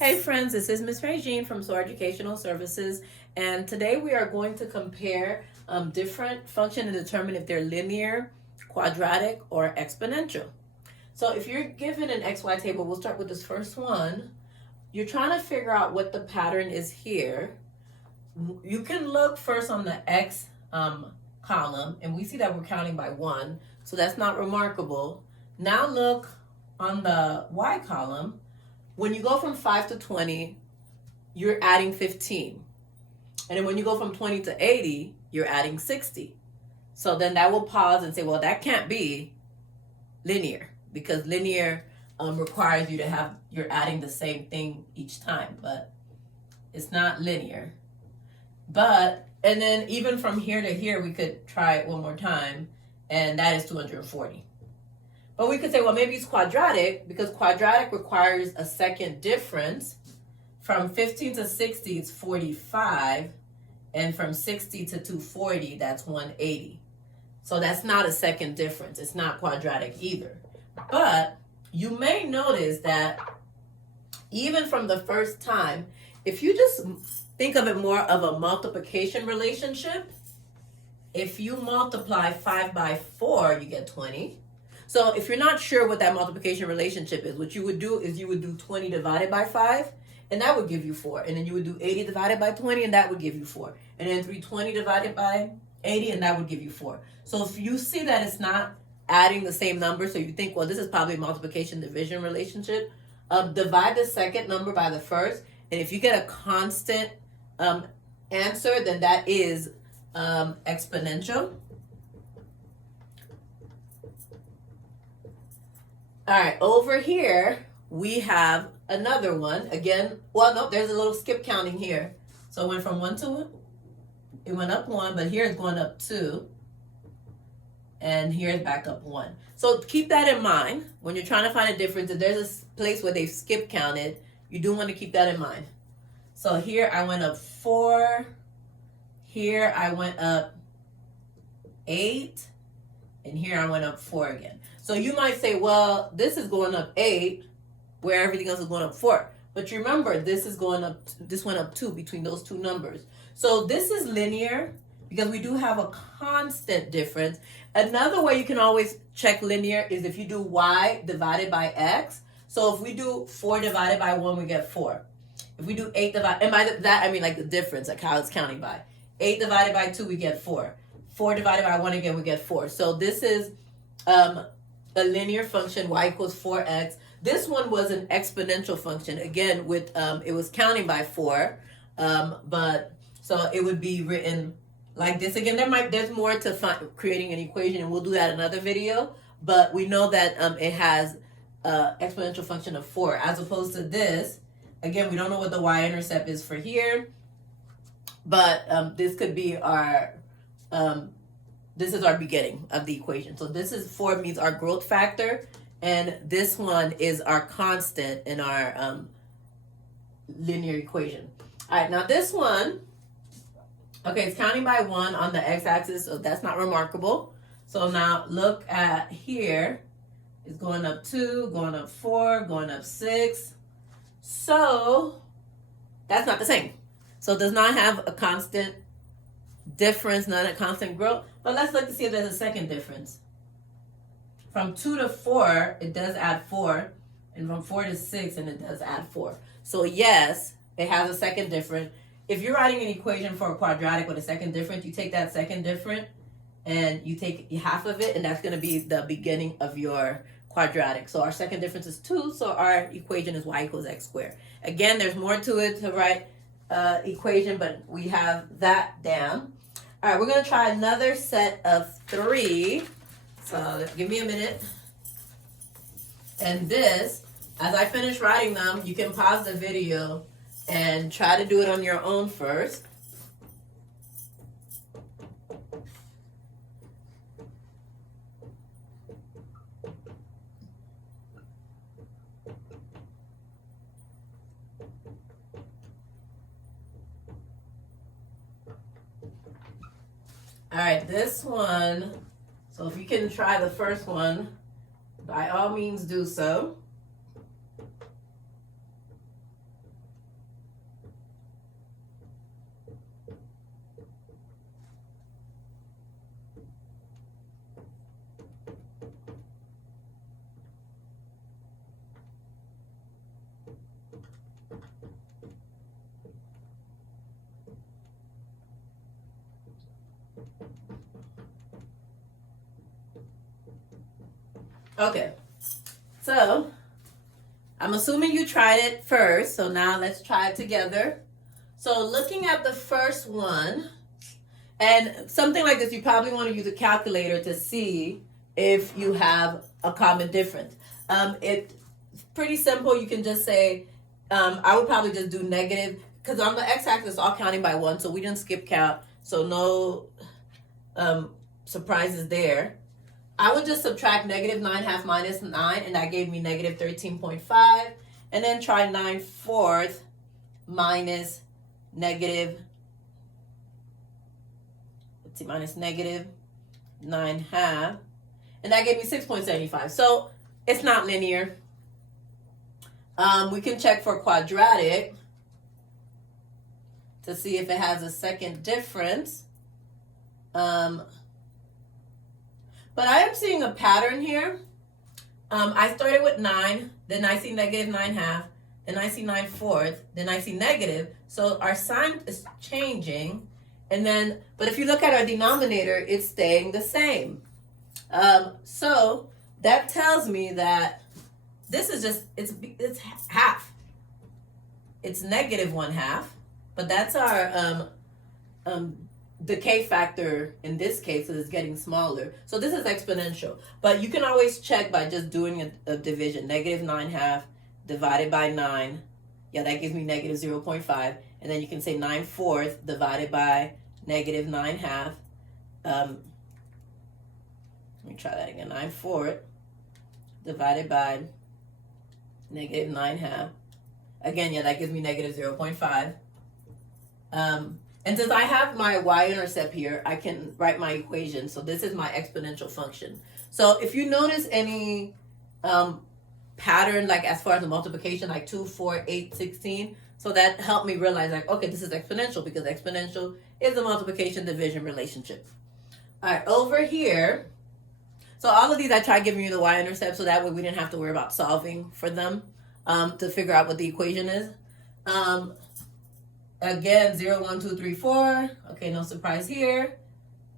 Hey friends, this is Miss Regine from SOAR Educational Services, and today we are going to compare different functions and determine if they're linear, quadratic, or exponential. So if you're given an XY table, we'll start with this first one. You're trying to figure out what the pattern is here. You can look first on the X column, and we see that we're counting by 1, so that's not remarkable. Now look on the Y column. When you go from 5 to 20, you're adding 15. And then when you go from 20 to 80, you're adding 60. So then that will pause and say, well, that can't be linear, because linear requires you to have, you're adding the same thing each time, but it's not linear. But, and then even from here to here, we could try it one more time, and that is 240. But we could say, well, maybe it's quadratic, because quadratic requires a second difference. From 15 to 60, it's 45. And from 60 to 240, that's 180. So that's not a second difference. It's not quadratic either. But you may notice that even from the first time, if you just think of it more of a multiplication relationship, if you multiply 5 by 4, you get 20. So if you're not sure what that multiplication relationship is, what you would do is you would do 20 divided by 5, and that would give you 4. And then you would do 80 divided by 20, and that would give you 4. And then 320 divided by 80, and that would give you 4. So if you see that it's not adding the same number, so you think, well, this is probably a multiplication division relationship, divide the second number by the first, and if you get a constant answer, then that is exponential. All right, over here, we have another one. Again, well, no, there's a little skip counting here. So it went from 1 to 1. It went up 1, but here it's going up 2. And here it's back up 1. So keep that in mind when you're trying to find a difference. If there's a place where they've skip counted, you do want to keep that in mind. So here I went up 4. Here I went up 8. And here I went up 4 again. So you might say, well, this is going up 8, where everything else is going up 4. But you remember, this is going up, this went up 2 between those two numbers. So this is linear because we do have a constant difference. Another way you can always check linear is if you do y divided by x. So if we do 4 divided by 1, we get 4. If we do 8 divided, and by that I mean like the difference, like how it's counting by. 8 divided by 2, we get 4. 4 divided by 1 again, we get 4. So this is a linear function, y equals 4x. This one was an exponential function, again, with it was counting by 4, but so it would be written like this. Again, there's more to creating an equation, and we'll do that in another video. But we know that it has exponential function of 4, as opposed to this. Again, we don't know what the y-intercept is for here, but this could be our this is our beginning of the equation. So this is 4 means our growth factor, and this one is our constant in our linear equation. All right, now this one, okay, it's counting by 1 on the x-axis, so that's not remarkable. So now look at here. It's going up 2, going up 4, going up 6. So that's not the same. So it does not have a constant difference, not a constant growth. But let's look to see if there's a second difference. From 2 to 4, it does add 4. And from 4 to 6, and it does add 4. So yes, it has a second difference. If you're writing an equation for a quadratic with a second difference, you take that second difference and you take half of it, and that's going to be the beginning of your quadratic. So our second difference is 2, so our equation is y equals x squared. Again, there's more to it to write equation, but we have that down. All right, we're going to try another set of 3. So give me a minute. And this, as I finish writing them, you can pause the video and try to do it on your own first. All right, this one, so if you can try the first one, by all means do so. Okay, so I'm assuming you tried it first, so now let's try it together. So looking at the first one, and something like this, you probably want to use a calculator to see if you have a common difference. It's pretty simple. You can just say, I would probably just do negative, because on the x-axis, it's all counting by 1, so we didn't skip count, so no surprises there. I would just subtract negative 9/2 minus 9, and that gave me negative 13.5, and then try 9/4 minus negative, minus negative 9/2, and that gave me 6.75. So it's not linear. We can check for quadratic to see if it has a second difference. But I am seeing a pattern here. I started with 9, then I see negative 9/2, then I see 9/4, then I see negative. So our sign is changing. And then, but if you look at our denominator, it's staying the same. So that tells me that this is just, it's half. It's negative 1/2, but that's our decay factor in this case, so it's getting smaller. So this is exponential, but you can always check by just doing a division. Negative 9/2 divided by 9, yeah, that gives me negative 0.5, and then you can say 9/4 divided by negative 9/2. Let me try that again. 9/4 divided by negative 9/2. Again, yeah, that gives me negative 0.5. And since I have my y-intercept here, I can write my equation. So this is my exponential function. So if you notice any pattern, like as far as the multiplication, like 2, 4, 8, 16, so that helped me realize, like, okay, this is exponential, because exponential is a multiplication division relationship. All right, over here, so all of these I tried giving you the y-intercept, so that way we didn't have to worry about solving for them to figure out what the equation is. Again, 0, 1, 2, 3, 4. Okay, no surprise here.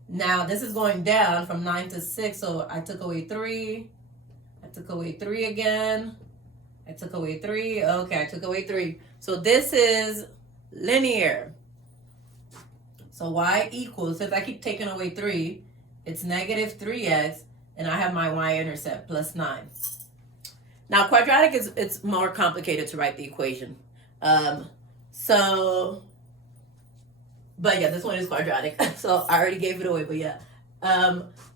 Now this is going down from 9 to 6, so I took away 3. I took away 3 again. I took away 3. Okay, I took away 3. So this is linear. So y equals, since I keep taking away 3, it's negative 3x, and I have my y-intercept plus 9. Now quadratic it's more complicated to write the equation. But yeah, this one is quadratic. So I already gave it away, but yeah.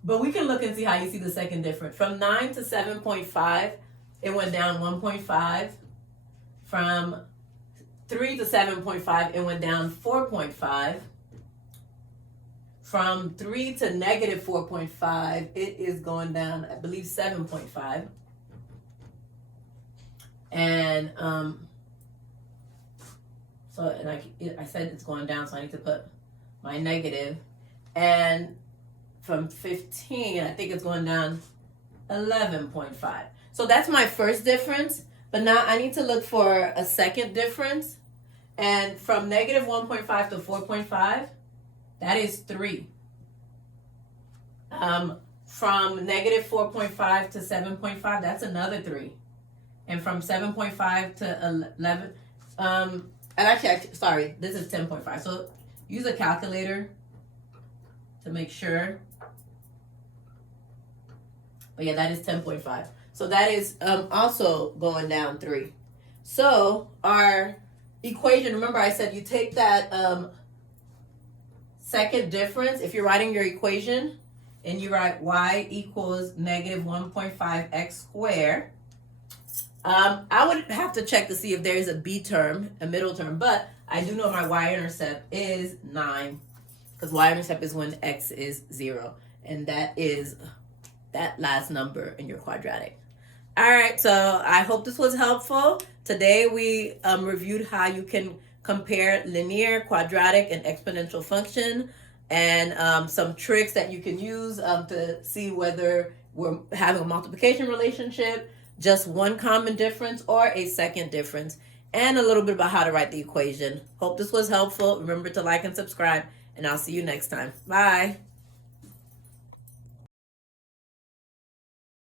But we can look and see how you see the second difference. From 9 to 7.5, it went down 1.5. From 3 to 7.5, it went down 4.5. From 3 to negative 4.5, it is going down, I believe, 7.5. And so, and I said it's going down, so I need to put my negative. And from 15, I think it's going down 11.5. So that's my first difference. But now I need to look for a second difference. And from negative 1.5 to 4.5, that is 3. From negative 4.5 to 7.5, that's another 3. And from 7.5 to 11, and actually, sorry, this is 10.5. So use a calculator to make sure. But yeah, that is 10.5. So that is also going down 3. So our equation, remember I said you take that second difference. If you're writing your equation and you write y equals negative 1.5x squared, I would have to check to see if there is a b term, a middle term, but I do know my y-intercept is 9, because y-intercept is when x is 0, and that is that last number in your quadratic. All right, so I hope this was helpful. Today we reviewed how you can compare linear, quadratic, and exponential function, and some tricks that you can use to see whether we're having a multiplication relationship, just one common difference, or a second difference, and a little bit about how to write the equation. Hope this was helpful. Remember to like and subscribe, and I'll see you next time. Bye.